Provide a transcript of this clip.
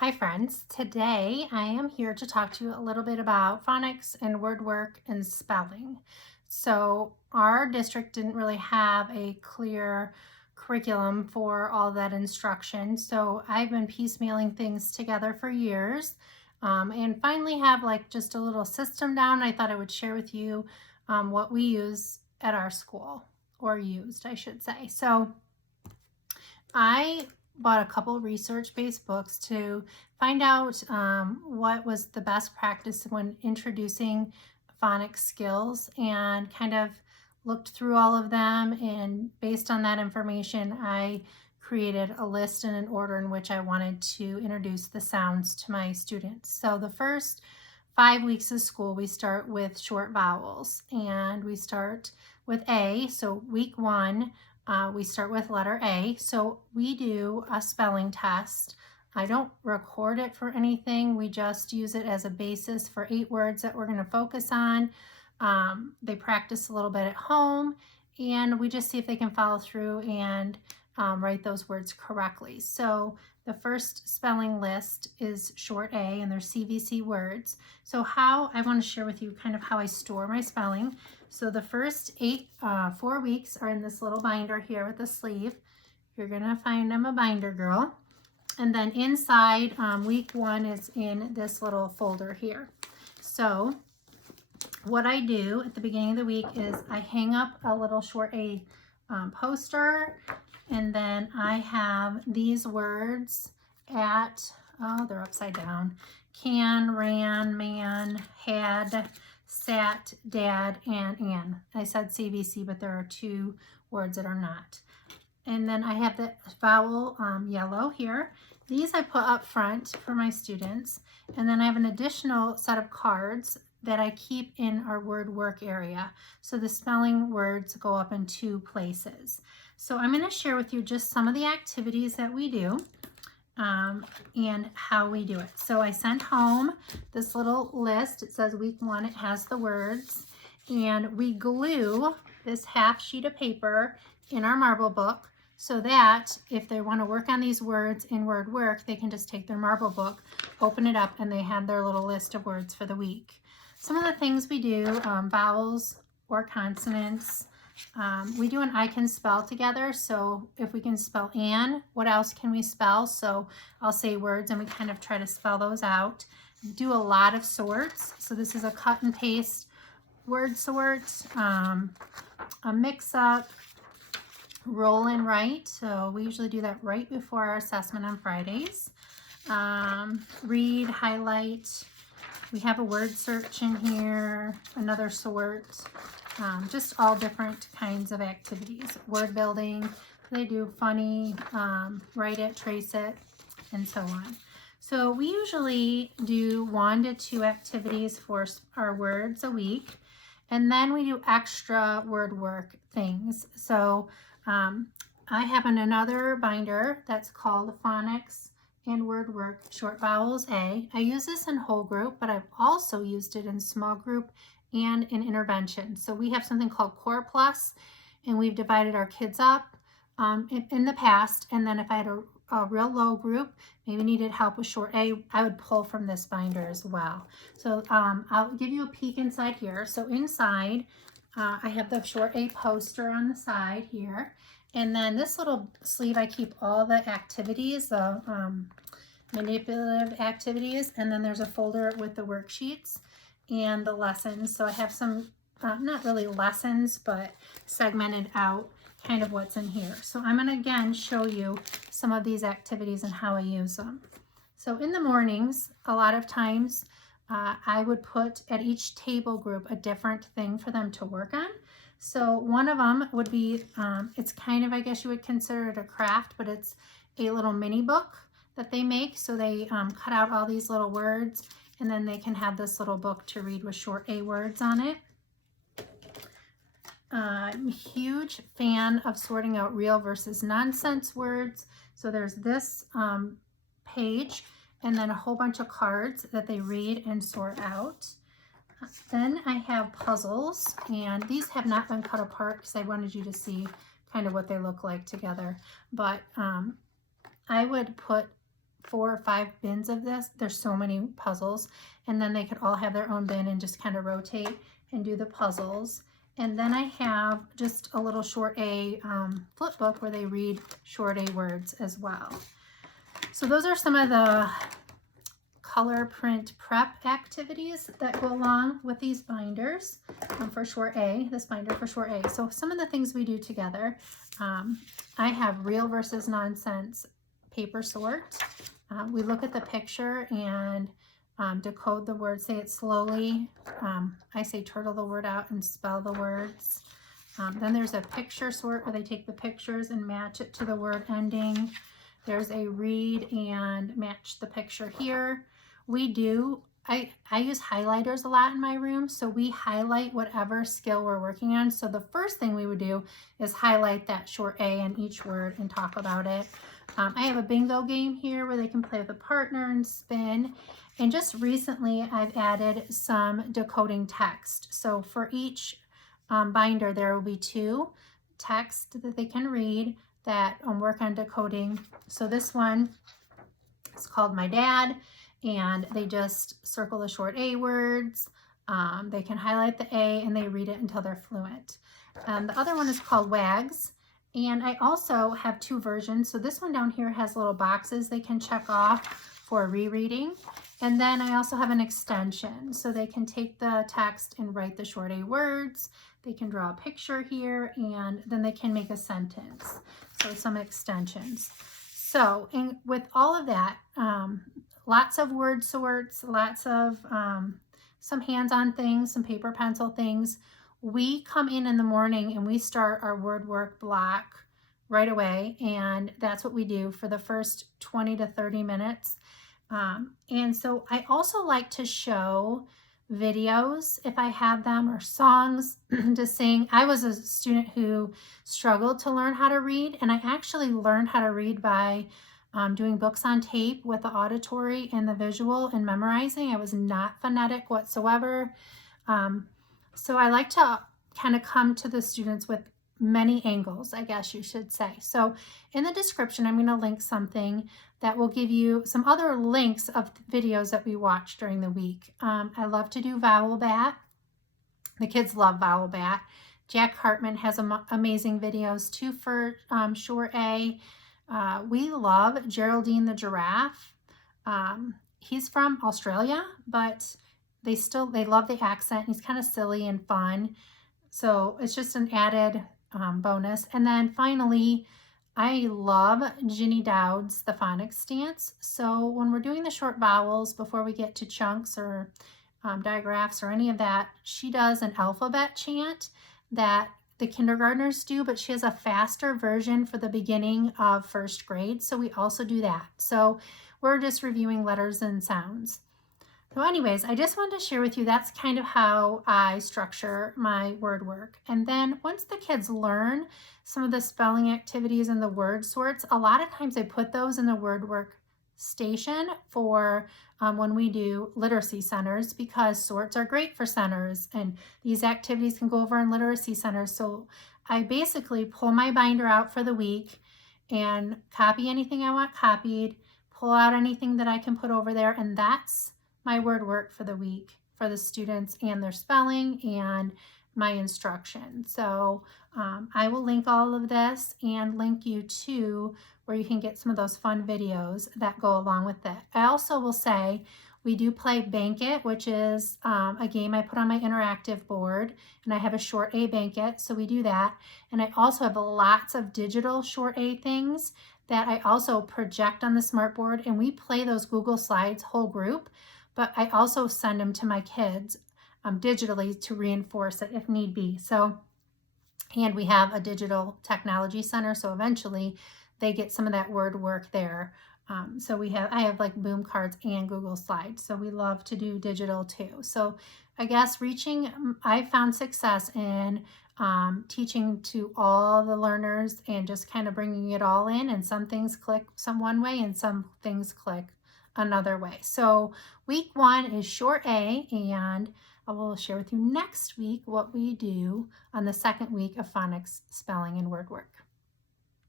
Hi friends, today I am here to talk to you a little bit about phonics and word work and spelling. So our district didn't really have a clear curriculum for all that instruction. So I've been piecemealing things together for years and finally have like just a little system down. I thought I would share with you what we use at our school, or used I should say. So I bought a couple research-based books to find out what was the best practice when introducing phonics skills, and kind of looked through all of them, and based on that information I created a list and an order in which I wanted to introduce the sounds to my students. So the first 5 weeks of school we start with short vowels, and we start with A. So week 1 we start with letter A. So we do a spelling test. I don't record it for anything. We just use it as a basis for 8 words that we're going to focus on. They practice a little bit at home, and we just see if they can follow through and write those words correctly. So the first spelling list is short A, and they're CVC words. So how I want to share with you kind of how I store my spelling. So the first 4 weeks are in this little binder here with the sleeve. You're gonna find I'm a binder girl. And then inside, week 1 is in this little folder here. So what I do at the beginning of the week is I hang up a little short A poster, and then I have these words at, oh, they're upside down, can, ran, man, had, sat, dad, and an. I said CVC, but there are 2 words that are not. And then I have the vowel yellow here. These I put up front for my students. And then I have an additional set of cards that I keep in our word work area. So the spelling words go up in 2 places. So I'm going to share with you just some of the activities that we do and how we do it. So I sent home this little list. It says week 1, it has the words, and we glue this half sheet of paper in our marble book so that if they want to work on these words in word work, they can just take their marble book, open it up, and they have their little list of words for the week. Some of the things we do, vowels or consonants. We do an I can spell together. So if we can spell Anne, what else can we spell? So I'll say words and we kind of try to spell those out. Do a lot of sorts. So this is a cut and paste word sort, a mix up, roll and write. So we usually do that right before our assessment on Fridays. Read, highlight. We have a word search in here, another sort. Just all different kinds of activities. Word building, they do funny, write it, trace it, and so on. So we usually do 1 to 2 activities for our words a week, and then we do extra word work things. So I have another binder that's called Phonics and Word Work Short Vowels A. I use this in whole group, but I've also used it in small group and in intervention. So we have something called Core Plus, and we've divided our kids up in the past. And then if I had a real low group, maybe needed help with short A, I would pull from this binder as well. So I'll give you a peek inside here. So inside, I have the short A poster on the side here. And then this little sleeve, I keep all the activities, the manipulative activities. And then there's a folder with the worksheets and the lessons. So I have some, not really lessons, but segmented out kind of what's in here. So I'm going to again show you some of these activities and how I use them. So in the mornings, a lot of times I would put at each table group a different thing for them to work on. So one of them would be, it's kind of, I guess you would consider it a craft, but it's a little mini book that they make. So they cut out all these little words, and then they can have this little book to read with short A words on it. I'm a huge fan of sorting out real versus nonsense words. So there's this page, and then a whole bunch of cards that they read and sort out. Then I have puzzles, and these have not been cut apart because I wanted you to see kind of what they look like together. But I would put 4 or 5 bins of this. There's so many puzzles, and then they could all have their own bin and just kind of rotate and do the puzzles. And then I have just a little short A flip book where they read short A words as well. So those are some of the color print prep activities that go along with these binders for short A, this binder for short A. So some of the things we do together, I have real versus nonsense paper sort. We look at the picture and decode the word, say it slowly. I say turtle the word out and spell the words. Then there's a picture sort where they take the pictures and match it to the word ending. There's a read and match the picture here. I use highlighters a lot in my room, so we highlight whatever skill we're working on. So the first thing we would do is highlight that short A in each word and talk about it. I have a bingo game here where they can play with a partner and spin. And just recently I've added some decoding text. So for each binder there will be 2 texts that they can read that work on decoding. So this one is called My Dad, and they just circle the short A words. They can highlight the A and they read it until they're fluent. The other one is called Wags, and I also have 2 versions. So this one down here has little boxes they can check off for rereading. And then I also have an extension, so they can take the text and write the short A words. They can draw a picture here, and then they can make a sentence. So some extensions. So with all of that, lots of word sorts, lots of some hands-on things, some paper pencil things. We come in the morning and we start our word work block right away, and that's what we do for the first 20 to 30 minutes. And so I also like to show videos if I have them, or songs to sing. I was a student who struggled to learn how to read, and I actually learned how to read by doing books on tape with the auditory and the visual and memorizing. I was not phonetic whatsoever. So I like to kind of come to the students with many angles, I guess you should say. So in the description, I'm going to link something that will give you some other links of videos that we watch during the week. I love to do Vowel Bat. The kids love Vowel Bat. Jack Hartman has amazing videos too for short A. We love Geraldine the Giraffe. He's from Australia, but they love the accent. He's kind of silly and fun. So it's just an added bonus. And then finally, I love Ginny Dowd's The Phonics Dance. So when we're doing the short vowels, before we get to chunks or digraphs or any of that, she does an alphabet chant that the kindergartners do, but she has a faster version for the beginning of first grade. So we also do that. So we're just reviewing letters and sounds. So anyways, I just wanted to share with you, that's kind of how I structure my word work. And then once the kids learn some of the spelling activities and the word sorts, a lot of times I put those in the word work station for when we do literacy centers, because sorts are great for centers and these activities can go over in literacy centers. So I basically pull my binder out for the week and copy anything I want copied, pull out anything that I can put over there, and that's my word work for the week for the students and their spelling and my instruction. So I will link all of this and link you to where you can get some of those fun videos that go along with it. I also will say we do play Bank It, which is a game I put on my interactive board, and I have a short A Bank It, so we do that. And I also have lots of digital short A things that I also project on the smartboard, and we play those Google Slides whole group, but I also send them to my kids digitally to reinforce it if need be. So, and we have a digital technology center, so eventually they get some of that word work there. So I have like boom cards and Google Slides, so we love to do digital too. So I guess I found success in teaching to all the learners and just kind of bringing it all in, and some things click one way and some things click another way. So week 1 is short A, and I will share with you next week what we do on the second week of phonics, spelling, and word work.